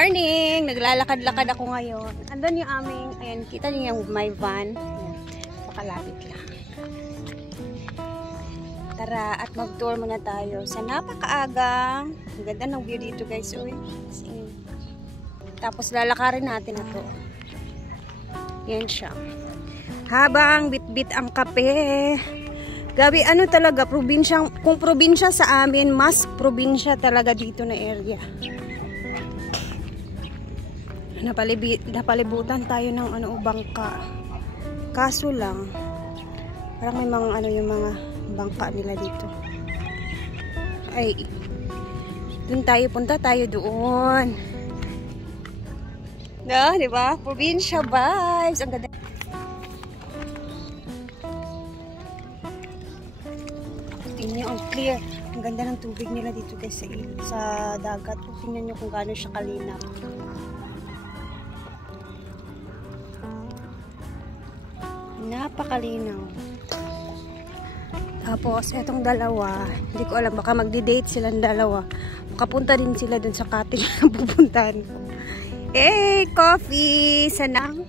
morning! Naglalakad-lakad ako ngayon. Andun yung aming, ayan, kita niyo yung my van. Ayan, pakalapit lang. Tara, at mag-tour muna tayo sa napakaagang. Ang ganda ng view dito guys. Uy. Tapos lalakarin natin na to. Yan siya. Habang bit-bit ang kape. Gabi, ano talaga, probinsya, kung probinsya sa amin, mas probinsya talaga dito na area. Napalibutan tayo ng bangka. Kaso lang, parang may mga yung mga bangka nila dito. Ay, dun tayo, punta tayo doon. No, di ba? Probinsya vibes. Ang ganda. Tingnan nyo, ang clear. Ang ganda ng tubig nila dito guys sa dagat. Tingnan nyo kung gaano siya kalinaw. Napakalinaw. Tapos, etong dalawa, hindi ko alam, baka magdi-date silang dalawa. Makapunta din sila dun sa cottage na pupuntahan ko. Coffee! Sanang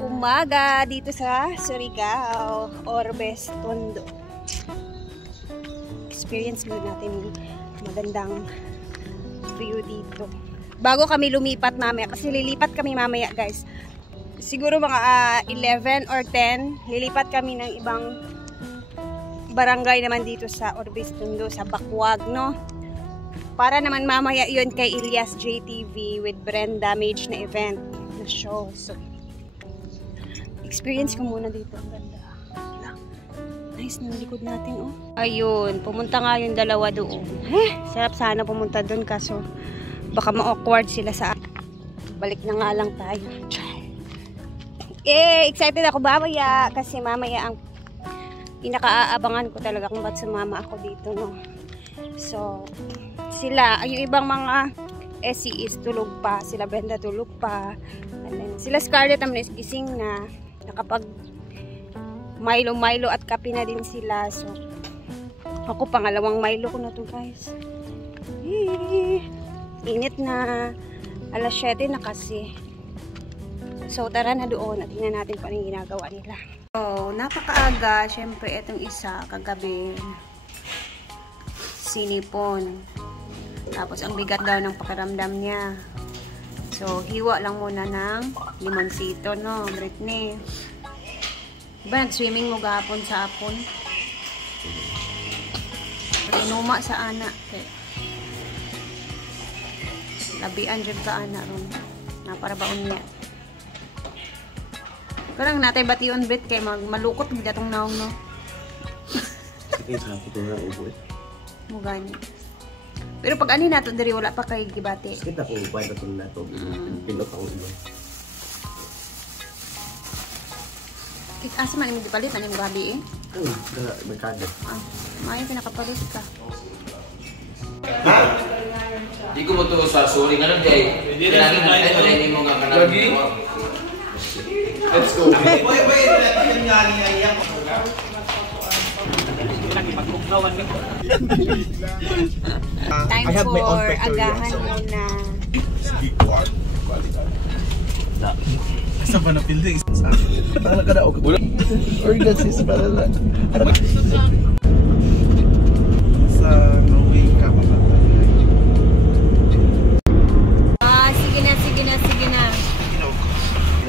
umaga dito sa Surigao, Orbes, Tondo. Experience mo natin yung magandang view dito. Bago kami lumipat mamaya, kasi lilipat kami mamaya guys. Siguro mga 11 or 10, lilipat kami ng ibang barangay naman dito sa Orbes, Tondo, sa Bakwag, no? Para naman mamaya yun kay Ilyas JTV with Brenda Mage na event, na show. So, experience ko muna dito. Ang ganda. Nice na likod natin, oh. Ayun, pumunta nga yung dalawa doon. Sarap sana pumunta doon, kaso baka ma-awkward sila sa balik na nga lang tayo. Excited ako mamaya kasi mamaya ang pinaka-aabangan ko talaga kung ba't sumama ako dito, no. So, sila, yung ibang mga SCEs tulog pa, sila Brenda tulog pa, and then sila Scarlett naman is gising na, nakapag Milo at kape na din sila. So, ako pangalawang Milo ko na to guys. Init na, alas 7 na kasi. So, tara na doon at tingnan natin kung anong ginagawa nila. So, napakaaga. Siyempre, itong isa, kagabi, sinipon. Tapos, ang bigat daw ng pakiramdam niya. So, hiwa lang muna ng limonsito, no, Britney? Diba, nag-swimming mo gahapon sa apon? Inuma sa ana. Okay. Labian dyan ka ana ron. Naparabaon niya. Karang natay bation Brit kay malukot gid atong naong, no. Sakit na ko na ubo. Mugani. Pero pag ani nato diri wala pa kay gibati. Sakit ako ubay katong nato. Pinot ako ubo. Asa man imong gipalit ani mo gabi Merkado. May pinakapalit ka. Di ko mo to sa sorry nga lang day. Kailangan na hindi mo nga kanal. Let's go. Time for agahan muna. Asa ba na building? Para kada og. Or that is para lang. Sa Norway ka pa ba? Sige na.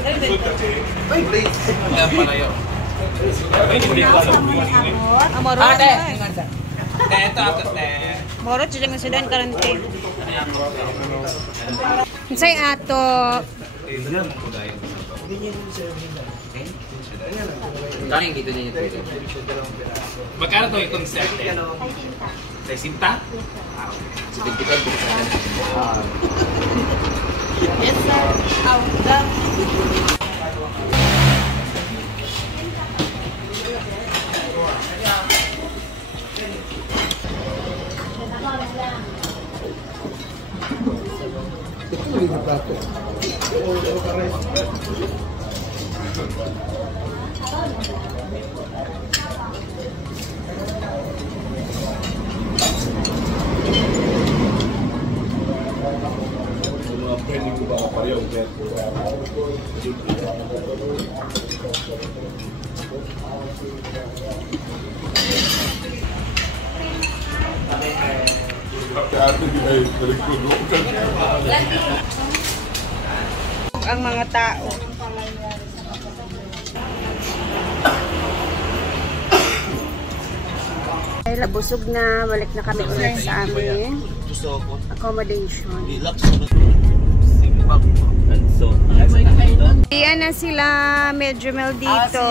Ay, please. Ayan pala yun. Amor. Ate! Ito ako, te. Morot siya nga sudan karante. Say ato. Kaling dito niya ito. Magkano to yung concept? Sa sinta? Sipigitan ko sa akin. Yes sir. Out. Ang mga tao. Dahil busog na, balik na kami ulit sa amin accommodation. Iyan na sila, medyo mel dito.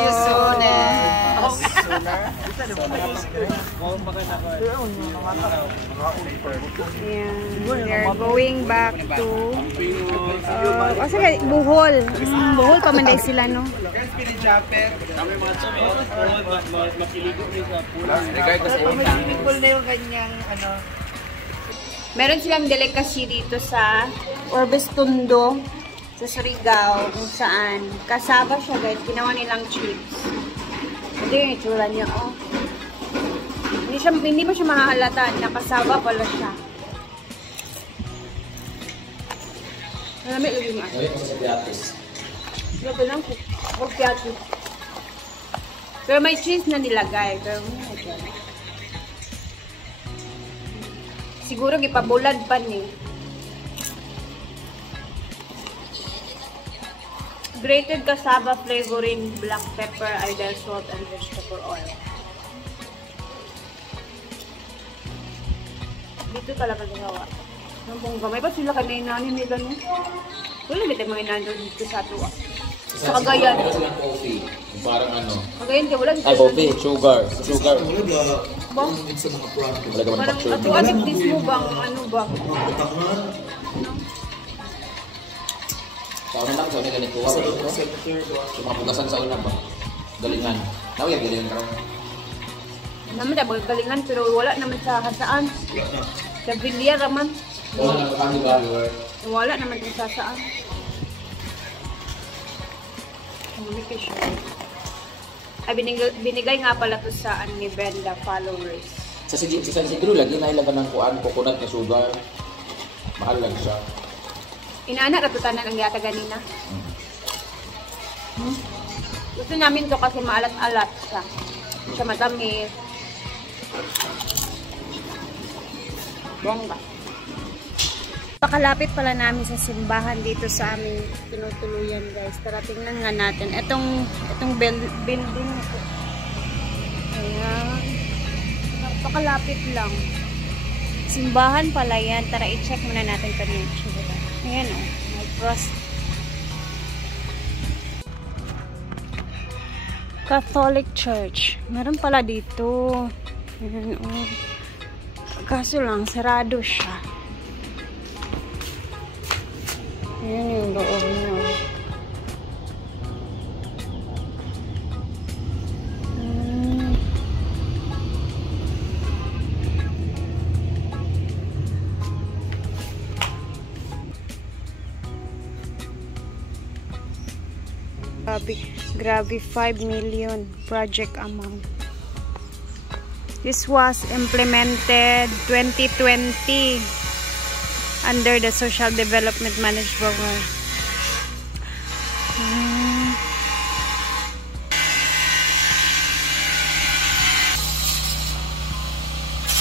They're going back to Bohol. Bohol pa man dahil sila, no? Meron silang delicacy dito sa Orbes Tondo, sa Surigao, kung saan kasaba siya, guys. Ginawa nilang chips. Ito yung itsura niya, oh. Hindi mo siya mahahalata na kasaba pala siya. Malamig lagi mo. Grabe lang, porkiatis. Pero may cheese na nilagay. Pero siguro gipabulad pa ni. Grated cassava flavoring black pepper, idle salt, and vegetable oil. Dito talaga gawa. Nang gamay pa sila kanay nanin nila, no? Wala natin mga inandol dito sa ato. Sa Cagayan. Coffee. Parang ano. Cagayan, wala dito. Coffee, sugar. Bang? Parang ato-atik dis mo bang, ano ba? Sa una lang, sa una ganito. Sa mga pugasan sa una ba? Galingan. Nawag galingan ka rin. Naman na, galingan, pero wala naman sa hasaan. Sa Villar naman. Wala naman din sa saan. Ay, binigay nga pala to sa ni Brenda followers. Sa siguro lagi na ilagan ng kuan, coconut na sugar. Mahal lang siya. Inaanak katutanan ang yata ganina. Gusto namin to kasi maalat-alat siya. Siya matamis. Bongga. Pakalapit pala namin sa simbahan dito sa aming tinutuluyan, guys. Tara tingnan nga natin. Itong building ito. Ayan. Pakalapit lang. Simbahan pala yan. Tara i-check muna natin ito yung itsura. Ayan o. May cross. Catholic Church. Meron pala dito. Ayan o. Kaso lang, sarado siya. Ayan yung loob niya. Grabe 5 million project amount. This was implemented 2020 under the Social Development Management.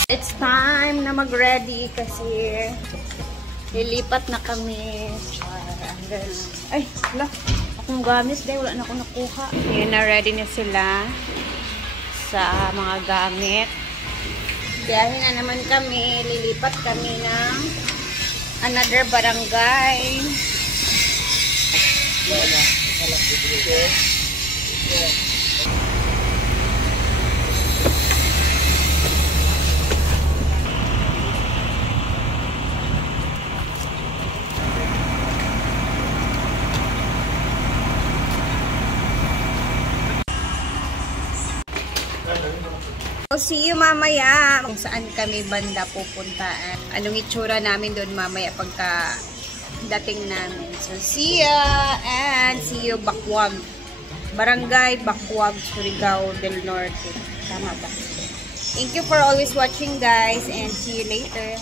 It's time na mag-ready kasi lilipat na kami. Ay, wala. Akong gamit dahil wala na akong nakuha. Yun na, ready na sila sa mga gamit. Biyahe na naman kami. Lilipat kami ng another barangay. See you mamaya kung saan kami banda pupuntaan. Anong itsura namin doon mamaya pagka dating namin. So see ya and see you Bakwag. Barangay Bakwag, Surigao del Norte. Tama ba? Thank you for always watching, guys, and see you later.